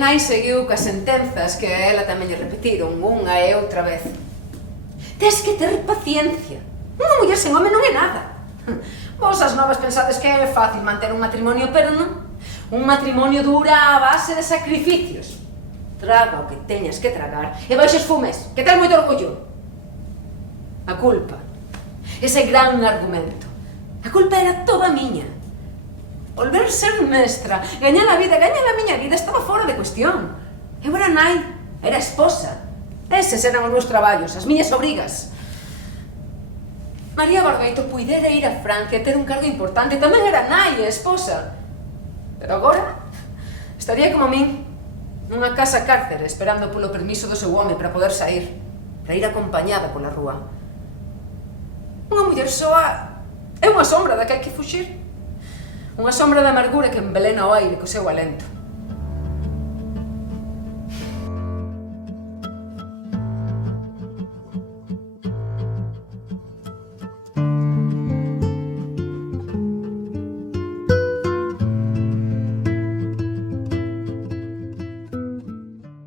nai seguiu cas sentenzas que a ela tamén lle repetiron unha e outra vez. Tes que ter paciencia. Unha muller sen home non é nada. Vos as novas pensades que é fácil manter un matrimonio, pero non. Un matrimonio dura a base de sacrificios. Traga o que teñas que tragar e baixes fumes, que tes moito orgullo. A culpa. Ese gran argumento. A culpa era toda miña. Volver ser mestra, gañar a vida, gañar a miña vida, estaba fora de cuestión. Eu era nai, era esposa. Eses eran os meus traballos, as miñas obrigas. María Barbeito puidera ir a Francia e ter un cargo importante, tamén era nai e esposa. Pero agora estaría como a min, nunha casa cárcere, esperando polo permiso do seu home para poder sair, para ir acompañada pola rúa. Unha muller soa é unha sombra da que hai que fuxir. Unha sombra de amargura que embelena o aire co seu alento.